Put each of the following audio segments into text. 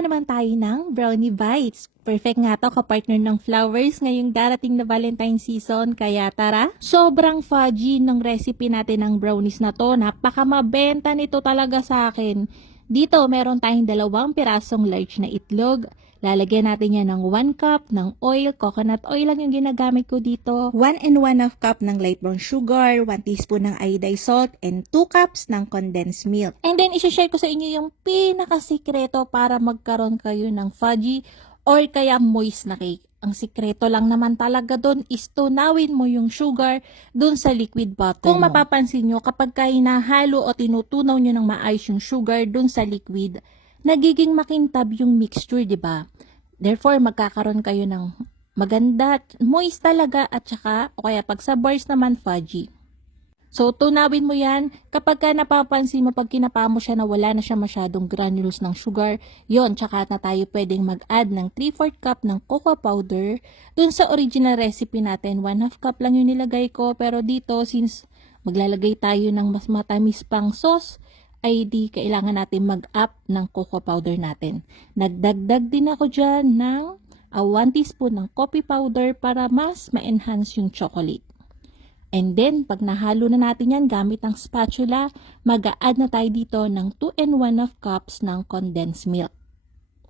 Gagawa naman tayo ng brownie bites. Perfect nga to ka-partner ng flowers ngayong darating na Valentine season. Kaya tara, sobrang fudgy ng recipe natin ng brownies na to. Napakamabenta nito talaga sa akin. Dito meron tayong 2 pirasong large na itlog. Lalagyan natin yan ng 1 cup ng oil. Coconut oil lang yung ginagamit ko dito. 1 and 1/2 cup ng light brown sugar, 1 teaspoon ng iodized salt, and 2 cups ng condensed milk. And then, isi-share ko sa inyo yung pinakasikreto para magkaroon kayo ng fudgy or kaya moist na cake. Ang sikreto lang naman talaga doon is tunawin mo yung sugar doon sa liquid butter. Kung mapapansin nyo, kapag hinahalo o tinutunaw nyo ng maayos yung sugar doon sa liquid, nagiging makintab yung mixture, di ba? Therefore, magkakaroon kayo ng maganda, moist talaga, at saka, o kaya pag sa bars naman, fudgy. So, tunawin mo yan. Kapag ka napapansin mo, pag kinapa mo siya na wala na siya masyadong granules ng sugar, yon, tsaka na tayo pwedeng mag-add ng 3/4 cup ng cocoa powder. Dun sa original recipe natin, 1/2 cup lang yung nilagay ko. Pero dito, since maglalagay tayo ng mas matamis pang sauce, ay di kailangan natin mag-up ng cocoa powder natin. Nagdagdag din ako dyan ng 1 teaspoon ng coffee powder para mas ma-enhance yung chocolate. And then, pag nahalo na natin yan gamit ang spatula, mag-a-add na tayo dito ng 2 and 1/2 cups ng condensed milk.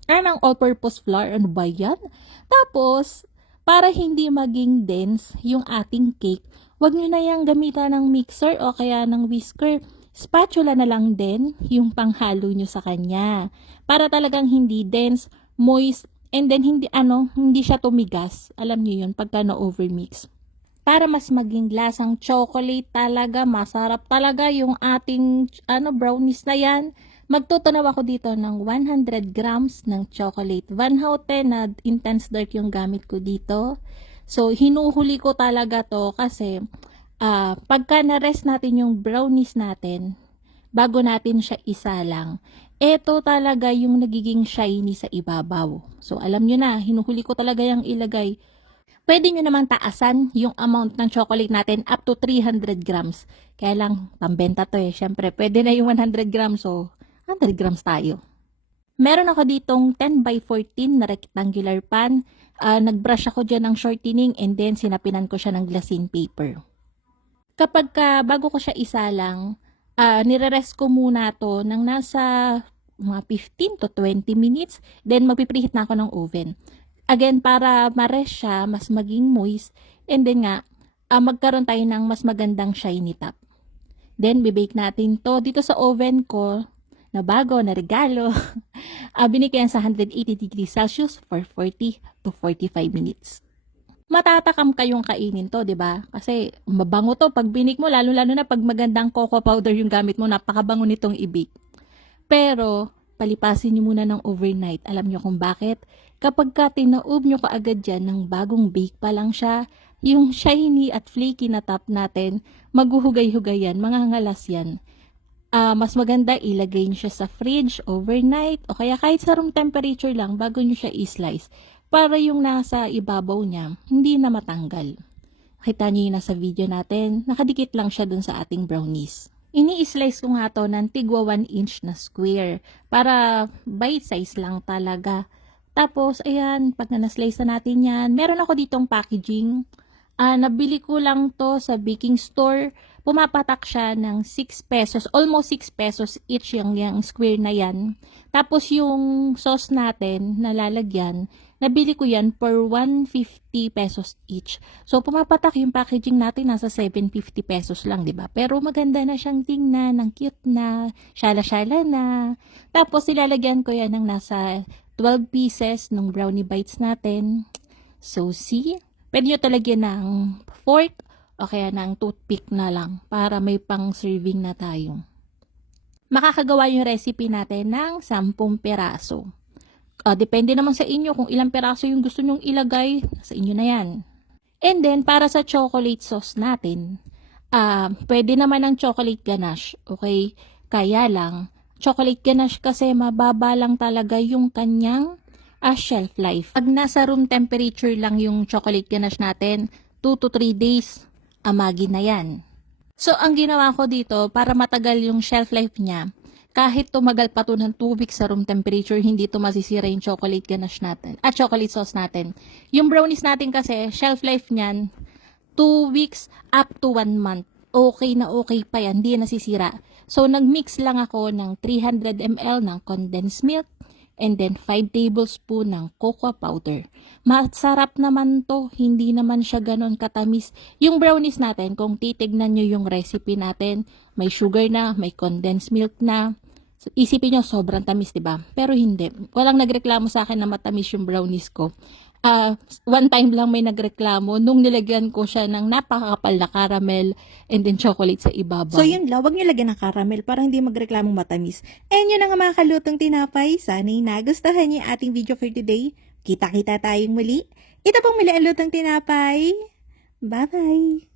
Ang all-purpose flour, ano ba yan? Tapos, para hindi maging dense yung ating cake, wag nyo na yung gamitan ng mixer o kaya ng whisker. Spatula na lang din yung panghalo nyo sa kanya. Para talagang hindi dense, moist, and then hindi siya tumigas. Alam nyo yun, pagka na-overmix. Para mas maging lasang chocolate talaga, masarap talaga yung ating brownies na yan. Magtutunaw ako dito ng 100 grams ng chocolate. Van Houten na intense dark yung gamit ko dito. So, hinuhuli ko talaga to kasi pagka na-rest natin yung brownies natin, bago natin siya isalang, ito talaga yung nagiging shiny sa ibabaw. So, alam nyo na, hinuhuli ko talaga yung ilagay. Pwede nyo naman taasan yung amount ng chocolate natin up to 300 grams. Kaya lang, pambenta to eh. Siyempre, pwede na yung 100 grams, so 100 grams tayo. Meron ako ditong 10 by 14 na rectangular pan. Nagbrush ako dyan ng shortening and then sinapinan ko siya ng glassine paper. Kapag bago ko siya isalang, nire-rest ko muna to ng nasa mga 15 to 20 minutes. Then magpipreheat na ako ng oven. Again, para ma-rest siya, mas maging moist. And then nga, magkaroon tayo ng mas magandang shiny top. Then, bibake natin to dito sa oven ko na bago, na regalo. Binigyan sa 180 degrees Celsius for 40 to 45 minutes. Matatakam kayong kainin to, 'di ba? Kasi mabango to pag binik mo, lalo-lalo na pag magandang cocoa powder yung gamit mo, napakabango nitong i-bake. Pero palipasin niyo muna ng overnight. Alam niyo kung bakit? Kapag tinaob niyo kaagad yan ng bagong bake pa lang siya, yung shiny at flaky na top natin, maghuhugay-hugay yan, mangangalas yan. Mas maganda ilagay niyo siya sa fridge overnight o kaya kahit sa room temperature lang bago niyo siya i-slice. Para yung nasa ibabaw niya, hindi na matanggal. Kita niyo yung nasa video natin, nakadikit lang siya dun sa ating brownies. Ini-slice ko nga to ng tigwa 1 inch na square para bite size lang talaga. Tapos, ayan, pag na-slice na natin yan, meron ako ditong packaging. Nabili ko lang to sa baking store. Pumapatak siya ng 6 pesos, almost 6 pesos each yung square na yan. Tapos yung sauce natin na lalagyan, nabili ko yan for 150 pesos each. So, pumapatak yung packaging natin, nasa 750 pesos lang, di ba? Pero maganda na siyang tingnan, ang cute na, syala-syala na. Tapos, ilalagyan ko yan ng nasa 12 pieces ng brownie bites natin. So, see? Pwede nyo talagyan ng fork o kaya ng toothpick na lang para may pang serving na tayo. Makakagawa yung recipe natin ng 10 piraso. Depende naman sa inyo kung ilang piraso yung gusto nyong ilagay, sa inyo na yan. And then, para sa chocolate sauce natin, pwede naman ng chocolate ganache, okay? Kaya lang, chocolate ganache kasi mababa lang talaga yung kanyang shelf life. Pag nasa room temperature lang yung chocolate ganache natin, 2 to 3 days, amagi na yan. So, ang ginawa ko dito, para matagal yung shelf life niya, Kahit tumagal pa to ng 2 weeks sa room temperature, hindi to masisira yung chocolate ganache natin. At chocolate sauce natin. Yung brownies natin kasi, shelf life niyan, 2 weeks up to 1 month. Okay na okay pa yan, hindi nasisira. So, nagmix lang ako ng 300 ml ng condensed milk and then 5 tablespoon ng cocoa powder. Masarap naman to, hindi naman siya ganon katamis. Yung brownies natin, kung titignan nyo yung recipe natin, may sugar na, may condensed milk na. So, isipin nyo, sobrang tamis, diba? Pero hindi. Walang nagreklamo sa akin na matamis yung brownies ko. One time lang may nagreklamo nung nilagyan ko siya ng napakakapal na caramel and then chocolate sa ibabaw. So yun lang, wag nyo lagyan ng caramel para hindi magreklamong matamis. And yun na nga mga kalutong tinapay. Sana'y nagustuhan niyo yung ating video for today. Kita-kita tayong muli. Ito pong muli ang lutong tinapay. Bye-bye!